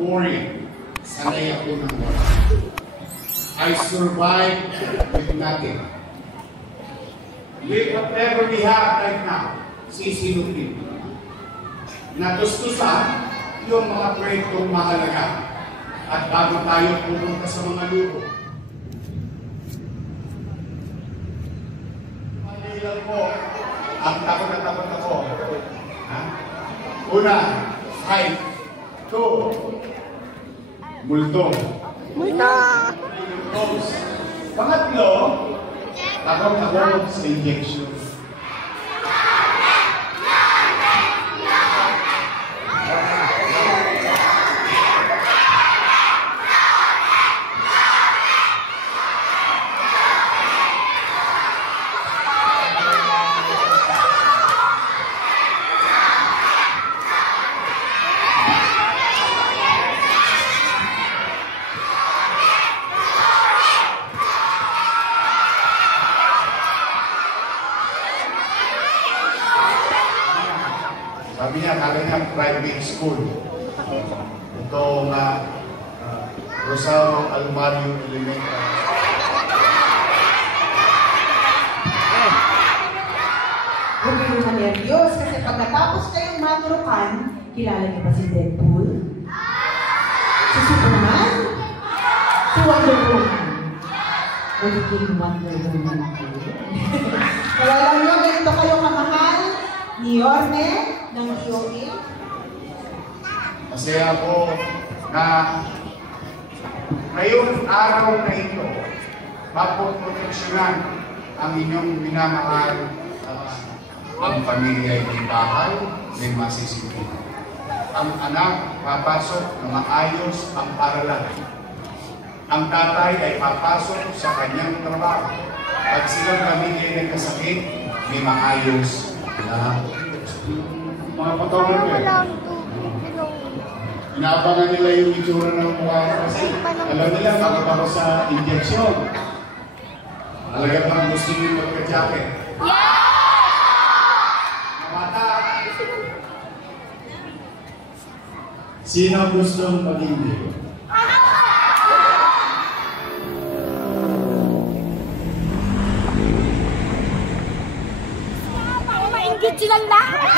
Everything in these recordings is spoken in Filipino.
worry. Sanay ako ng wala. I survive with nothing. With whatever we have right now, sisilupin. Natustusan yung mga proyektong mahalaga. At bago tayo pumunta sa mga luho, manilang po, ang takot na takot ako. Ha? Una, height. 2, multo. Pangatlo, takot ako sa injection. Sabi niya, kala niya private school. Itong Rosario Almario Elementary. Huwag kayo maneryos kasi pagkatapos kayong maturukan, kilala niyo ba si Deadpool? Si Superman? Si Wonder Woman? Magiging Wonder Woman ako. Kaya alam niyo, ganito kayo kamahal ni Yorme ng DOA. Masaya ako na ngayong araw na ito, mapoproteksyonan ang inyong minamahal. Ang pamilya ay may bahay, may masisipitan. Ang anak papasok na maayos ang paralan. Ang tatay ay papasok sa kanyang trabaho. At silang pamilya ay nagkasakit, may maayos na mga patawaran ko. Inaabangan nila yung itsura ng mukha kasi alam nila bakit ako sa injection. Alaga bang gusto nyo magka-jacket? Yeah! Mata! Sino gustong mag-hindi? Maingit silang lahat!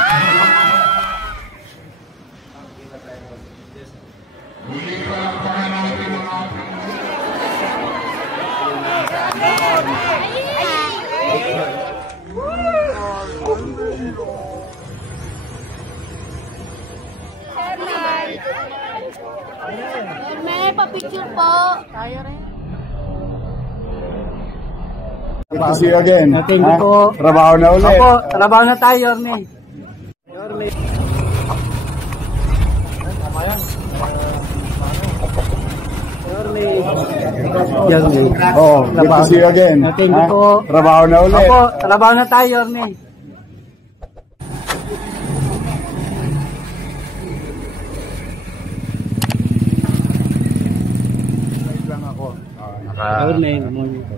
May pa-picture po. Tayo rin. Good to see you again. Thank you po. Trabaho na ulit. Opo, trabaho na tayo, Yorme. Yorme. Yorme. Oh, good to see you again. Thank you po. Trabaho na ulit. Opo, trabaho na tayo, Yorme.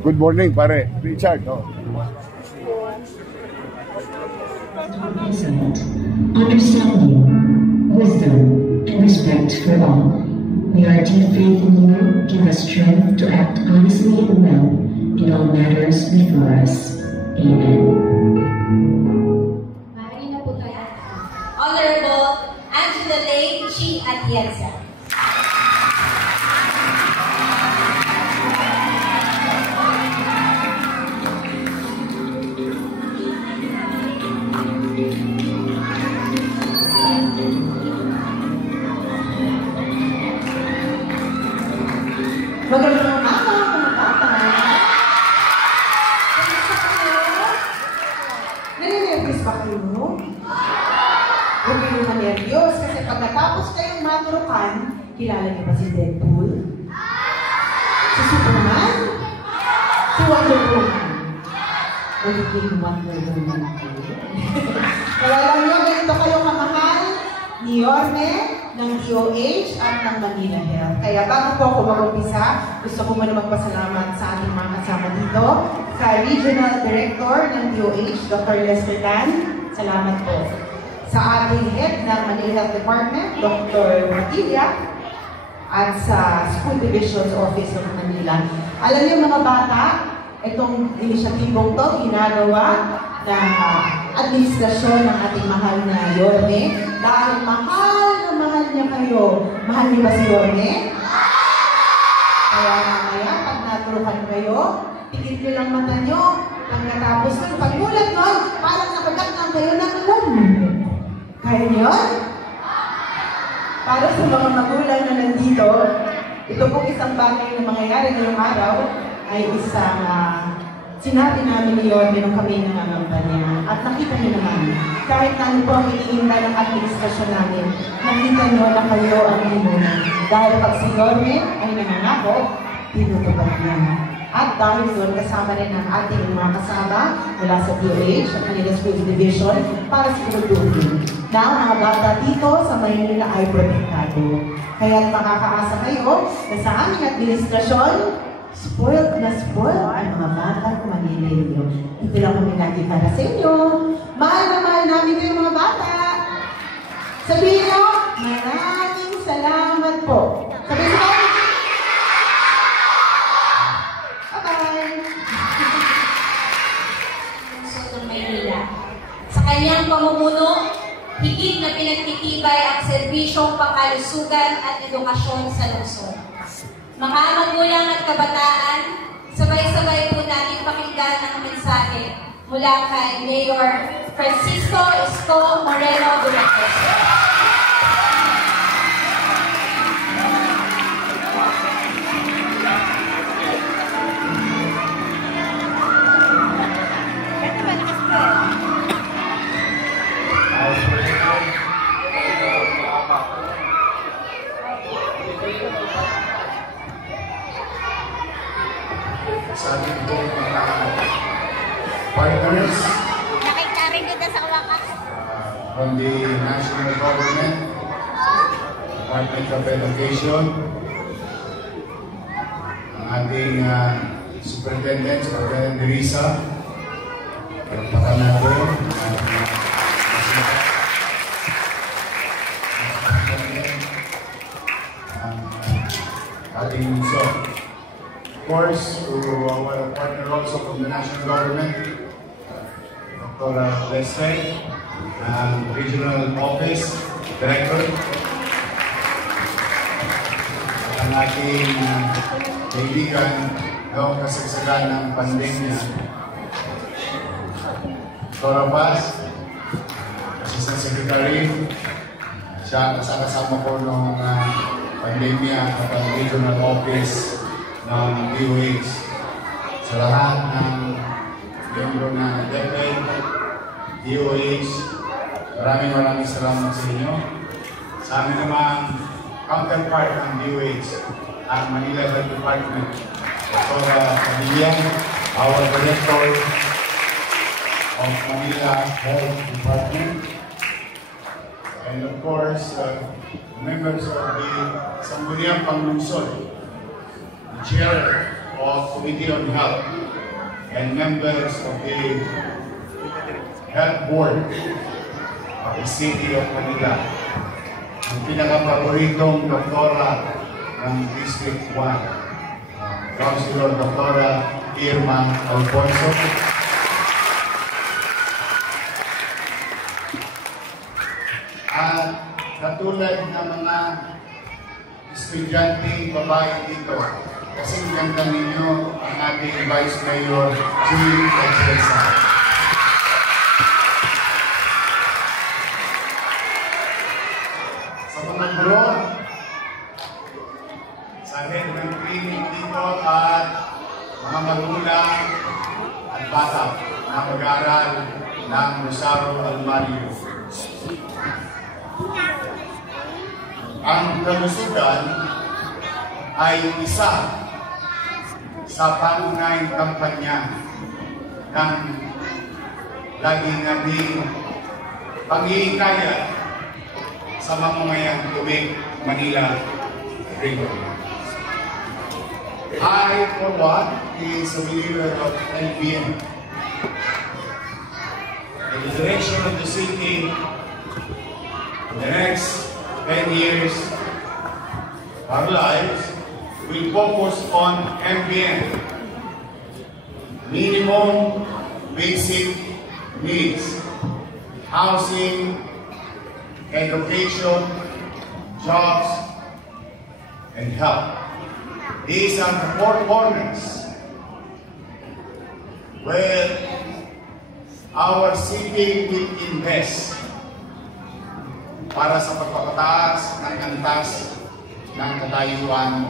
Good morning, pare. Richard. Oh. Understanding, wisdom, and respect for all. We are deep faith in you. Give us strength to act honestly and well in all matters before us. Amen. Honorable Angela Lay Chi Atienza. Magandang umaga, mga bata. Kamusta kayo? Nare-nervous ba kayo? Huwag kayo maneryos kasi pagkatapos kayong maturukan, kilala niyo ba si Deadpool? Si Superman? Si Wonder Woman? Magiging Wonder Woman ako. Kaya alam niyo, ganito kayo kamahal ni Yorme ng DOH at ng Manila Health. Kaya bago po ako mag-umpisa, gusto ko muna magpasalamat sa ating mga kasama dito, sa Regional Director ng DOH, Dr. Lester Tan. Salamat po. Sa ating Head ng Manila Health Department, Dr. Matilla. at sa School Division's Office of Manila. Alam niyo mga bata, itong inisyatibong to ginagawa ng administrasyon ng ating mahal na Yorme. Dahil mahal na mahal niya kayo. Mahal niyo ba si Yorme? Kaya mamaya, pag naturukan kayo, tigil niyo lang mata niyo. Pagkatapos ng pagmulat nun, parang nakagatang kayo ng alam. Kaya niyo? Para sa mga magulang na nandito, ito pong isang bagay na mangyayari ngayong araw ay isang sinabi namin ni Yorme nung kami nangangampanya. At nakita niyo naman, kahit na ano po ang iniinda ng administrasyon namin, nakita niyo na kayo ang inunan. Dahil pag si Yorme ay nangangako, tinutupad niya. At dahil doon, kasama rin ang ating mga kasama mula sa DOH at Manila Schools Division para siguraduhin na ang mga bata dito sa Maynila ay protektado. Kaya makakaasa kayo na sa aming administrasyon, spoiled na spoiled ang mga bata ng Manila ninyo. Ito lang kami lagi para sa inyo. Mahal na mahal namin kayo mga bata. Sabihin nyo, maraming salamat po. Sabihin nyo, sa kanyang pamumuno, higit na pinagtitibay ang serbisyong pangkalusugan at edukasyon sa lungsod. Mga magulang at kabataan, sabay-sabay po natin pakinggan ang mensahe mula kay Mayor Francisco Isko Moreno Dumates. Sa ating pong mga partners Nakita rin kita sa wakas. from the national government, Department of Education, ang ating Superintendent Risa, pagpakan natin, ating so. Of course, to our partner also from the national government, Dr. Leslie, Regional Office Director, at ang ating kaibigan noong kasagsagan ng pandemya, Dr. Paz, Assistant Secretary, siya kasama ko noong pandemya at ang Regional Office ng DOH. Sa lahat ng membro ng DepEd, DOH, maraming salamat sa inyo. Sa amin namang counterpart ng DOH, ang Manila Health Department, Dr. Padilla, our Director of Manila Health Department, and of course, members of the Sangguniang Panglungsod, Chair of Committee on Health, and members of the Health Board of the City of Manila. Ang pinaka-paboritong doktora ng District 1, Councilor Dr. Irma Alfonso. At katulad ng mga estudyante babae dito, kasing ganda ninyo ang ating Vice Mayor, Julie Ejersa. Sa mga guro, sa head ng clinic dito at mga magulang at bata na mag-aaral ng Rosario Almario. Ang kalusugan ay isa sa pangunahing kampanya ng laging nating pag-iikaya sa mamamayang tubig Manila Region. I, for one, is a believer of LBM. In the direction of the city in the next 10 years, our lives will focus on MBN, minimum basic needs, housing, education, jobs, and health. These are the four corners where our city will invest para sa pagpapataas ng antas ng katayuan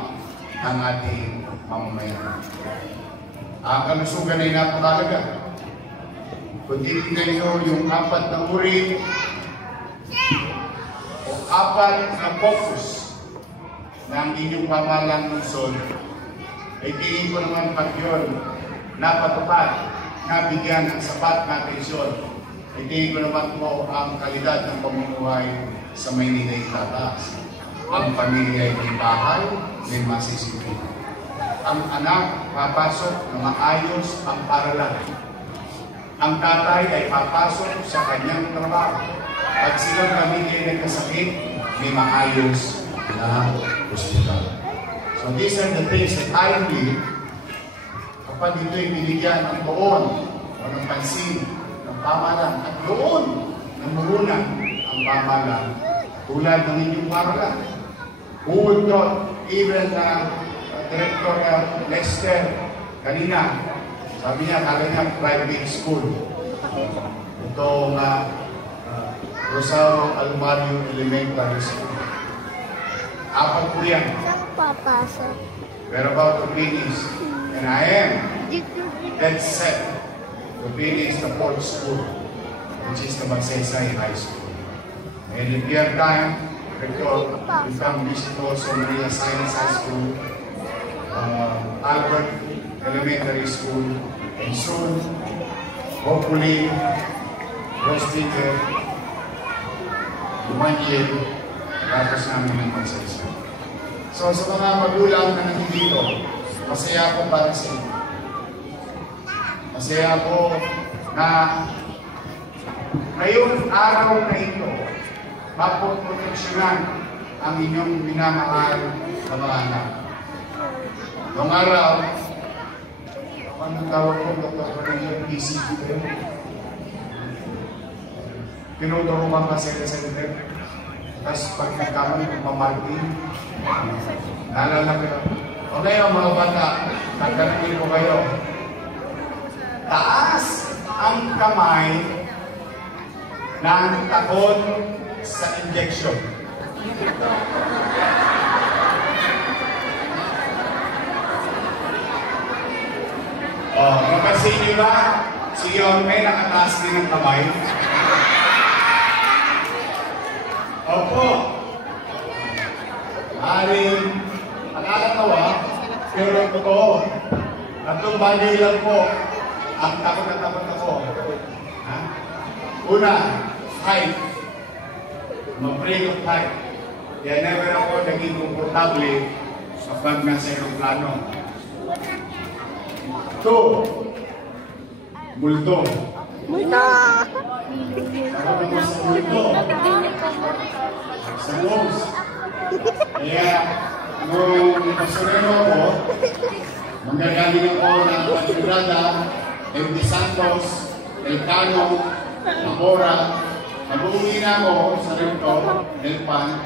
ng ating mamamayan. Ang kalusugan ay napakalaga. Kung titignan nyo yung 4 na uri o 4 na focus ng inyong pamahalang lungsod, ay tingin ko naman pag yun napatupad, nabigyan ng sapat na atensyon, ay tingin ko naman po ang kalidad ng pamumuhay sa Maynila ay tataas. Ang pamilya ay may bahay, may masisipin. Ang anak papasok na maayos ang paralan. Ang tatay ay papasok sa kanyang trabaho. At silang pamilya ay nagkasakit, may maayos na hospital. So these are the things that I need kapag ito'y binigyan ng poon o ng pansin ng pamahalaan at doon namumunan ang pamahalaan tulad ng inyong paralan. Who would thought, even Director Lester kanina, sabi niya, kala niya private school. Itong Rosario Almario Elementary School. 4 po yan. We're about to finish. And I am dead set to finish the 4th school, which is the Magsaysay High School. And if you have time, Rector, you come visit also Maria Science High School, Albert Elementary School, and soon, hopefully, Rostiger, Lumanyel, tapos namin ng Magsaysay. So sa mga magulang na nandito, masaya ako para sa inyo. Masaya ako na ngayong araw na ito, mapoproteksyonan ang inyong minamahal na mga anak. Noong araw, anong tawag ko, Dr. Cornelio, PCP ko. Tinuturuan ka sa Senator. Tapos pag nagkamali, mamarking. Naalala ko yun. O ngayon mga bata, nagkarating ko kayo. Taas ang kamay ng takot sa injection. Mapasin niyo ba? Si Yorme nakataas din ng kamay? Opo. Maring nakakatawa, pero totoo. Tatlong bagay lang po ang takot na takot ako. Ha? Una, height. Mag-break of height. Kaya never ako naging komportable kapag nasa aeroplano. 2, multo. Multo! Ako naman sa multo. Sa nose. Kaya, nung pasurero ako, manggagaling ako ng Patrulada, MD Santos, Elcano, Namora. Nag-uwi na ako sa Recto, Elpan.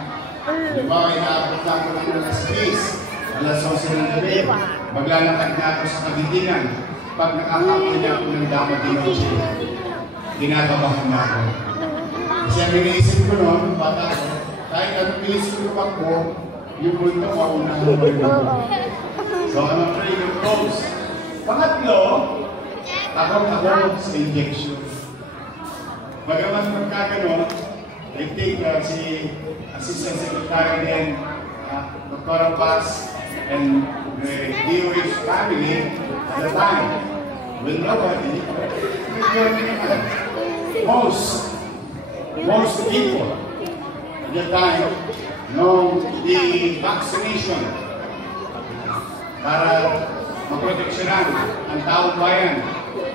Diba, inaabot lang ko ng alas 10, alas 11 ng gabi. Maglalakad na ako sa Kagitingan. Pag nakakapin niya ako ng dapat din ako siya, ginagabahan na ako. Kasi ang iniisip ko noon, bata ko, kahit anong iniisip ko ako, yung punto ko, unahan mo rin ako. So, I'm afraid of those. Pangatlo, takot ako sa injection. Bagaman magkagano, I think si Assistant Secretary din, Dr. Paz, and the DOH family at the time, with nobody, most people at the time know the vaccination para maproteksyonan ang taong bayan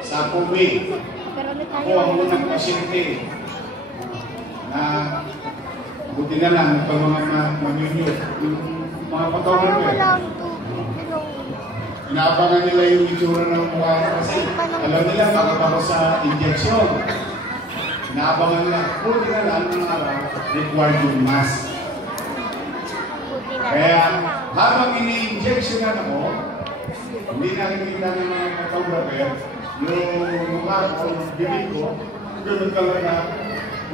sa COVID. Ako ang unang pasyente na buti na lang ito mga mamimute. mga photographer. Inaabangan nila yung itsura ng mukha ko kasi alam nila makapako sa injection. Inaabangan nila, buti na lang ng araw, required yung mask. Kaya habang ini-injectionan ako, hindi nakikita ng mga photographer yung mukha ko, bibig ko, gano'n talaga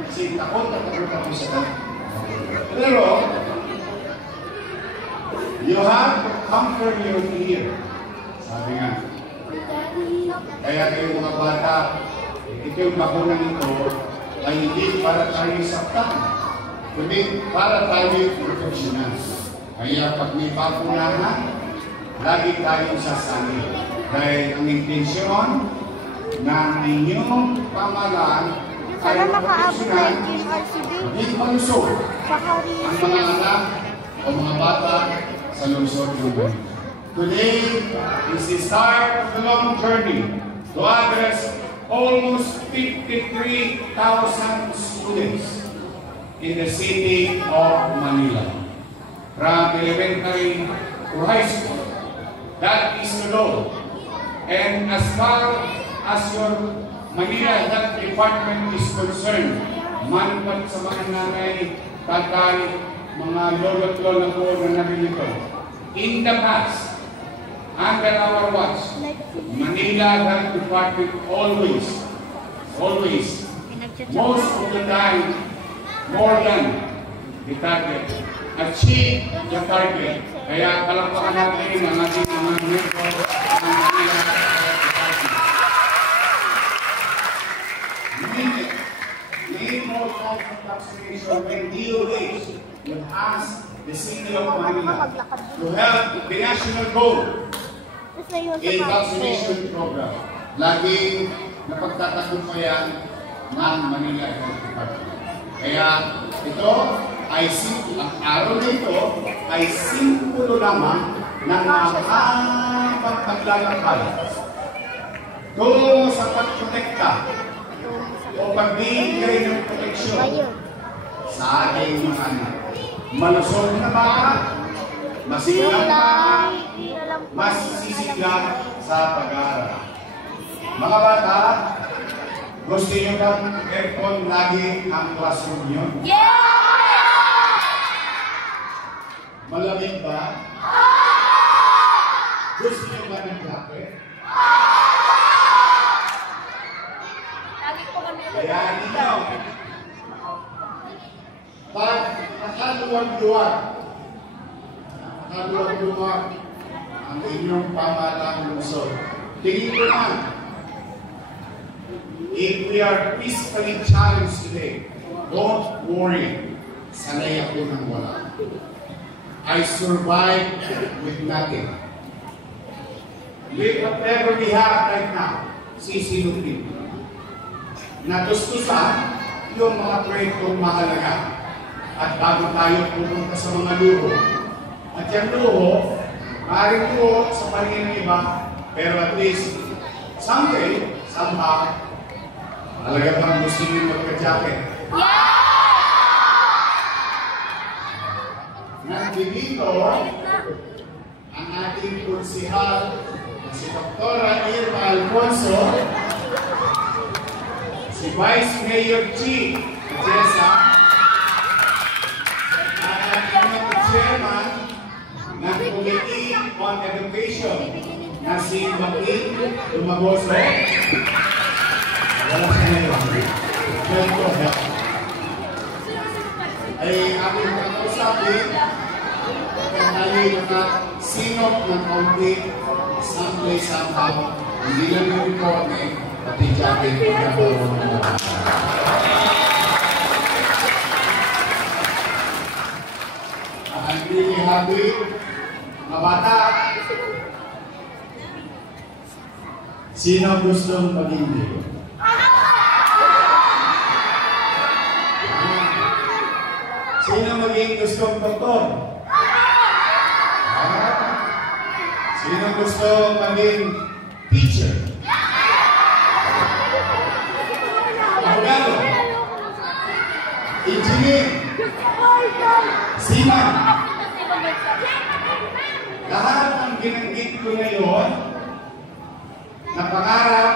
kasi takot ako sa kanya. Pero, you have to conquer your fear. Sabi nga. Kaya kayo mga bata, ito yung bakunang ito ay hindi para tayo saktan, kundi para tayo proteksyonan. Kaya pag may bakunahan, lagi tayong sasali. Dahil ang intensyon ng inyong pamalaan ay proteksyonan, hindi malusog ang mga anak o mga bata sa lungsod ng Manila. Today is the start of the long journey to address almost 53,000 students in the city of Manila. From elementary to high school. That is the goal. And as far as your Manila Health Department is concerned, manpat sa mga nanay, tatay, mga lolo't lola po na namin ito. In the past, under our watch, Manila Health Department always, most of the time, more than the target, achieve the target. Kaya palakpakan natin ang ating mga members ng Manila Health Department. Need more type of vaccination when DOH would ask the city of Manila to help the national goal in vaccination program. Laging napagtatagumpayan ng Manila Health Department. Kaya ito ay ang araw nito ay simpulo lamang ng mahabang paglalakbay tungo sa pagprotekta o pagbibigay ng proteksyon sa ating mga anak. Malusog na ba? Masiglang ba? Mas sisigla sa pag-aaral. Mga bata, gusto nyo bang aircon lagi ang classroom nyo? Malamig ba? Gusto nyo ba ng jacket? Kaya ninyo, pag nakaluwag-luwag ang inyong pamahalang lungsod, tingin ko na, if we are physically challenged today, don't worry, sanay ako ng wala. I survived with nothing. With whatever we have right now, sisilupin. Natustusan yung mga proyektong mahalaga. At bago tayo pupunta sa mga luho, at yung luho, maaaring luho sa paningin ng iba, pero at least, someday, somehow, talaga bang gusto nyo magka-jacket? Nandito, ang ating konsihal, si Dr. Irma Alfonso, si Vice Mayor G. Jessa, at ating chairman ng Committee on Education na si Joaquin Lumagoso. Wala siya ngayon. Mental health. Ay aming pag-usapin kung tayo na sinop ng kaunti someday somehow hindi lang yung informe pati jacket pagkakaroon ng mga. I'm really happy mga bata. Sino gustong maging dito? Sino maging gustong doktor? Sino gustong maging teacher? Abogado? Engineer? Seaman? ko ngayon na pangarap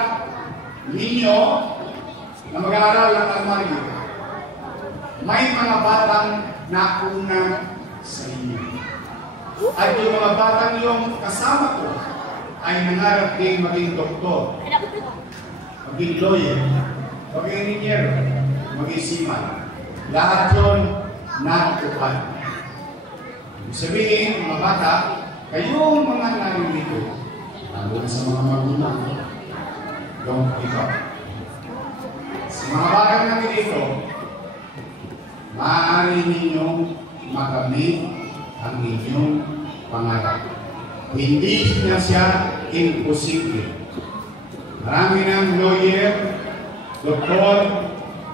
ninyo na mag-aaral ng armaryo. May mga batang nauna sa inyo. At yung mga batang yung kasama ko ay nangarap din maging doktor, maging lawyer, maging engineer, maging seaman. Lahat yun natupad. Ibig sabihin, mga bata, kayong mga naririto, lalo na sa mga magulang, don't give up. Sa mga batang naririto, maaari ninyong makamit ang inyong pangarap. Hindi na siya imposible. Marami ng lawyer, doktor,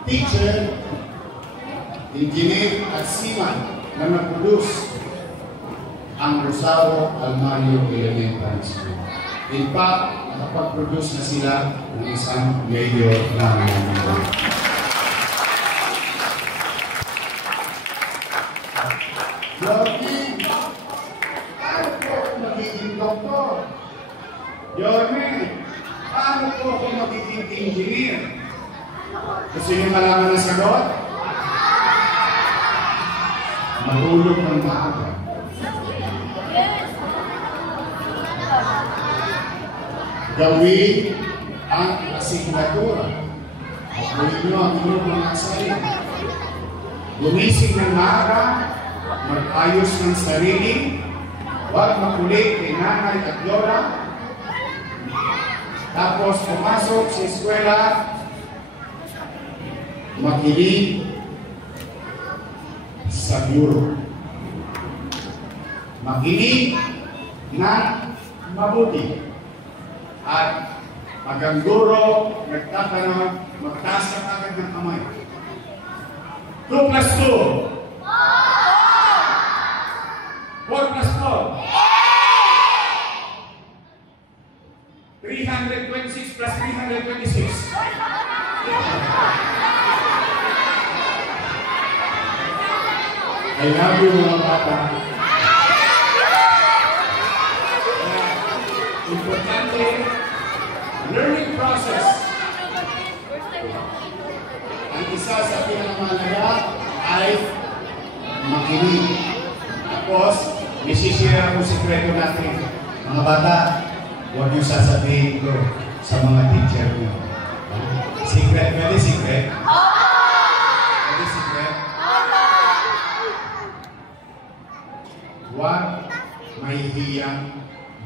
teacher, engineer at seaman na nag-produce ang Rosario Almario Elementary School. In fact, nakapag-produce na sila ng isang mayor ng Manila. Yorme, paano po ako magiging doktor? Yorme, paano po ako magiging engineer? Gusto niyo malaman ang sagot? Matulog ng maaga. Gawin ang asignatura. Gawin nyo ang inyong mga sarili. Gumising ng maaga, mag-ayos ng sarili, huwag makulit kay nanay at lola, tapos pumasok sa eskwela, makinig sa bureau. Makinig na mabuti. At pag ang guro nagtatanong, magtaas ka agad ng kamay. 2 plus 2. 4 plus 4. 326 plus 326. I love you mga bata. Importante, learning process. Ang isa sa pinakamahalaga ay makinig. Tapos, isishare ang sikreto natin. Mga bata, huwag niyo sasabihin ko sa mga teacher niyo. Secret, pwede secret? Pwede secret? Huwag may hiyang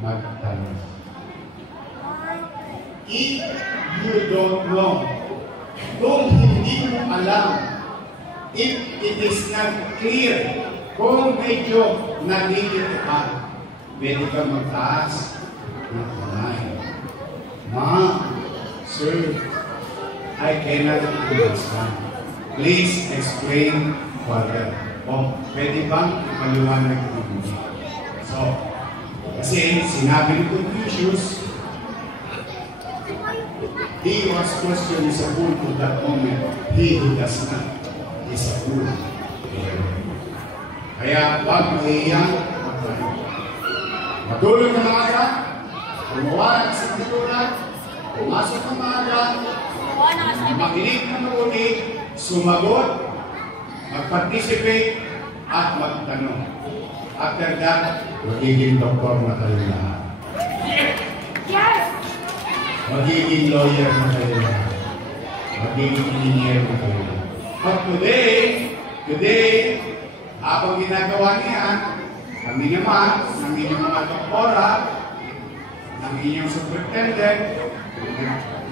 magtanong. If you don't know, kung hindi mo alam, if it is not clear, kung medyo nalilito ka, pwede ka magtaas ng kamay. Ma'am, sir, I cannot understand. Please explain further. O, pwede bang maliwanag ito? So, kasi sinabi ni Confucius, he was questioned is a fool to that moment. He who does not is a fool. Kaya pag mahiyang, matulog na maaga, gumawa ng signatura, pumasok ng maaga, makinig ng mabuti, sumagot, mag-participate, at magtanong. After that, magiging doktor na kayo lahat. Yes! Magiging lawyer na kayo lahat. Magiging engineer na kayo lahat. But today, habang ginagawa niya, kami naman, ng inyong mga doktora, ng inyong superintendent,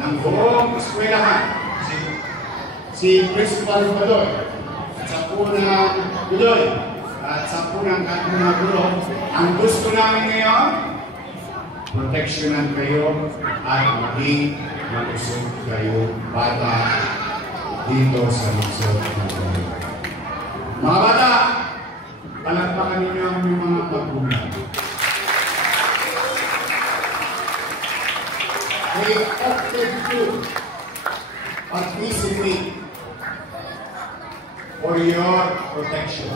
ng buong eskwelahan, si Principal Badoy, at sa punang Budoy, at sa punang mga guro, ang gusto namin ngayon, proteksyonan kayo at maging malusog kayo bata dito sa lungsod ng Badoy. Mga bata, palagpakan ninyo ang mga magulang. We opted to participate for your protection.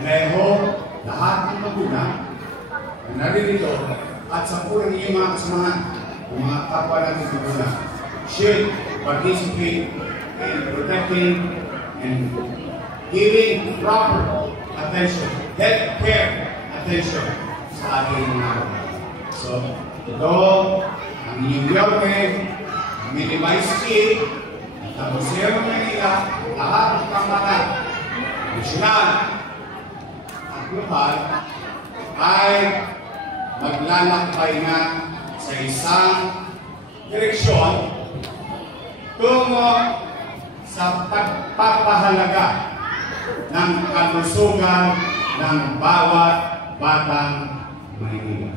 And I hope lahat ng magulang na naririto at sa punang inyong mga kasamahan, mga kapwa natin kagulang, should participate in protecting and giving proper attention, health care attention sa ating mga kapwa. So, ito, ang inyong government, minimize it, at Museo ng Manila, lahat ng pamahalaan, nasyonal at lokal, ay maglalakbay na sa isang direksyon tungo sa pagpapahalaga ng kalusugan ng bawat batang Manila.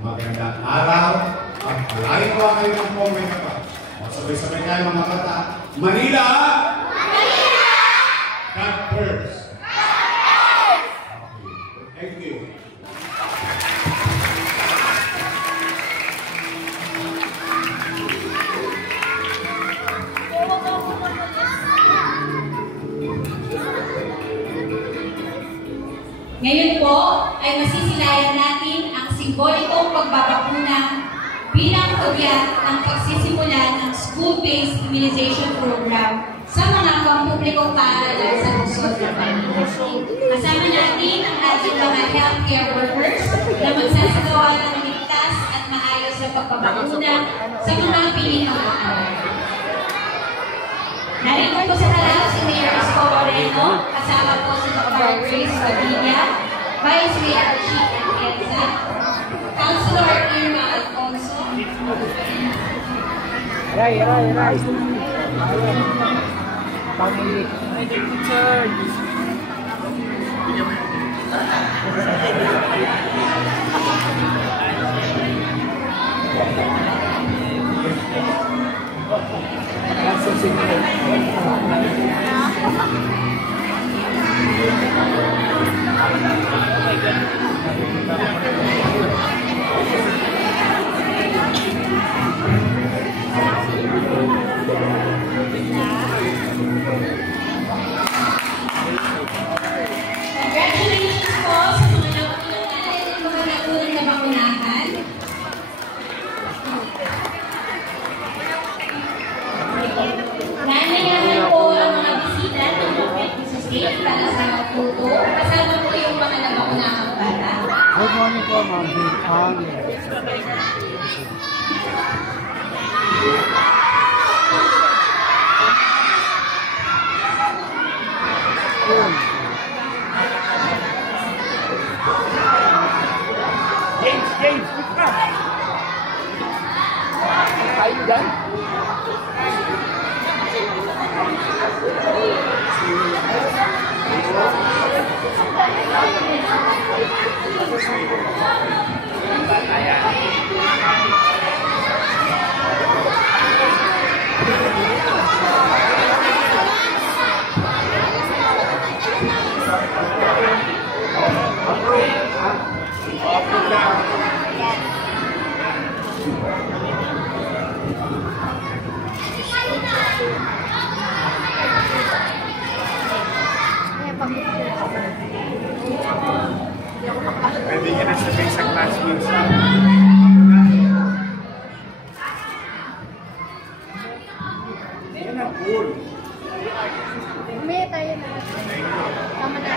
Magandang araw at malayo po kayo ng comment pa. Sabay-sabay tayo mga bata. Manila! Manila! God first! Thank you. Ngayon po ay masisilayan natin ang simbolikong pagbabakuna bilang hudyat ng pagsisimula ng school-based immunization program sa mga pampublikong paaralan sa lungsod ng Manila. Kasama natin ang ating mga healthcare workers na magsasagawa ng ligtas at maayos na pagbabakuna sa mga piling ng araw. Narito po sa harap si Mayor Isko Moreno, kasama po si Dr. Grace Padilla, Vice Mayor Chief Enza, Councilor Irma Alfonso, congratulations po sa mga nakunan na bakunahan. Nanayahan po ang mga bisita ng Prophet sa state para sa mga photo. Kasama po yung mga nabakunahang bata. Good morning po, Ma'am. James, quick ka! Kayo dyan? Pwede nyo na sabihin sa classmates na. Yan ang goal. Umaya tayo na. Tama na.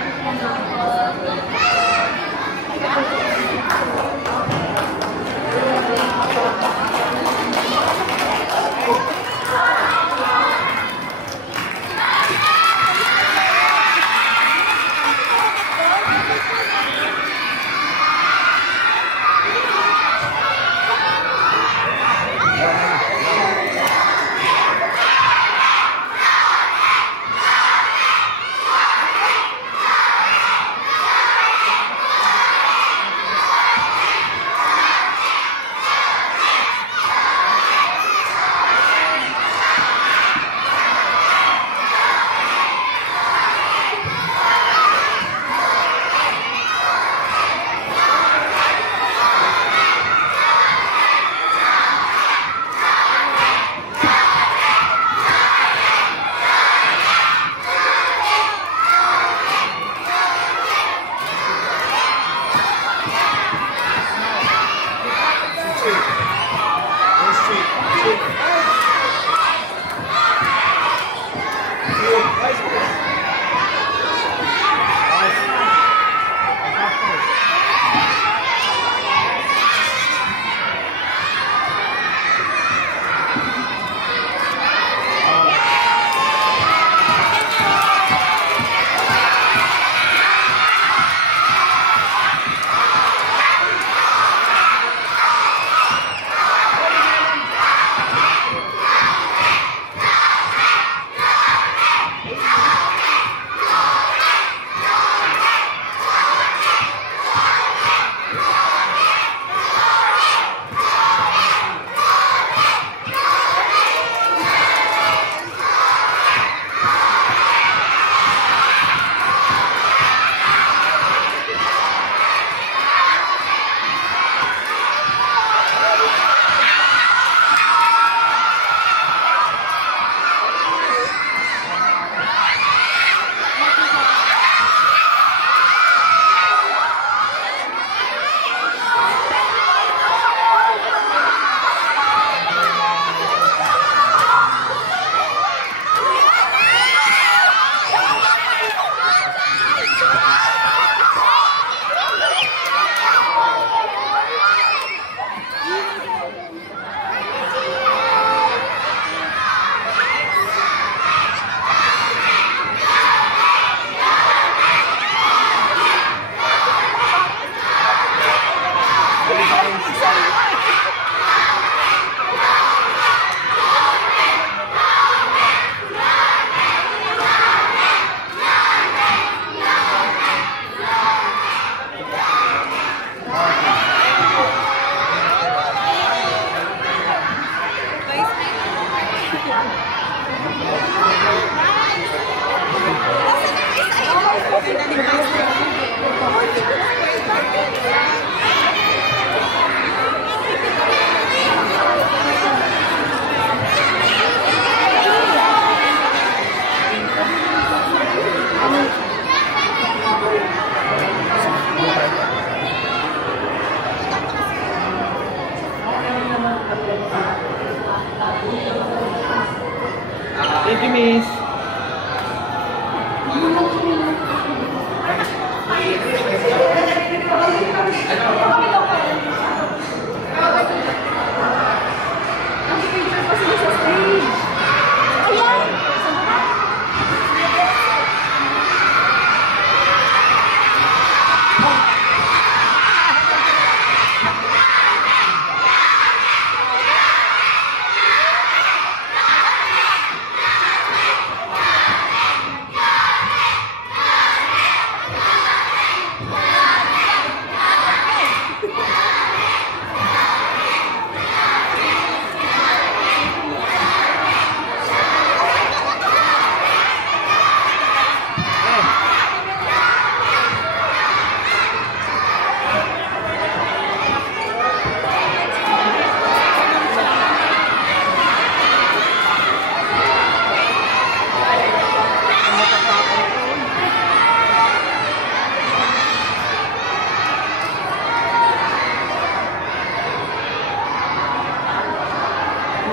Thank you, miss.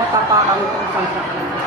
Matapakan itong sangka.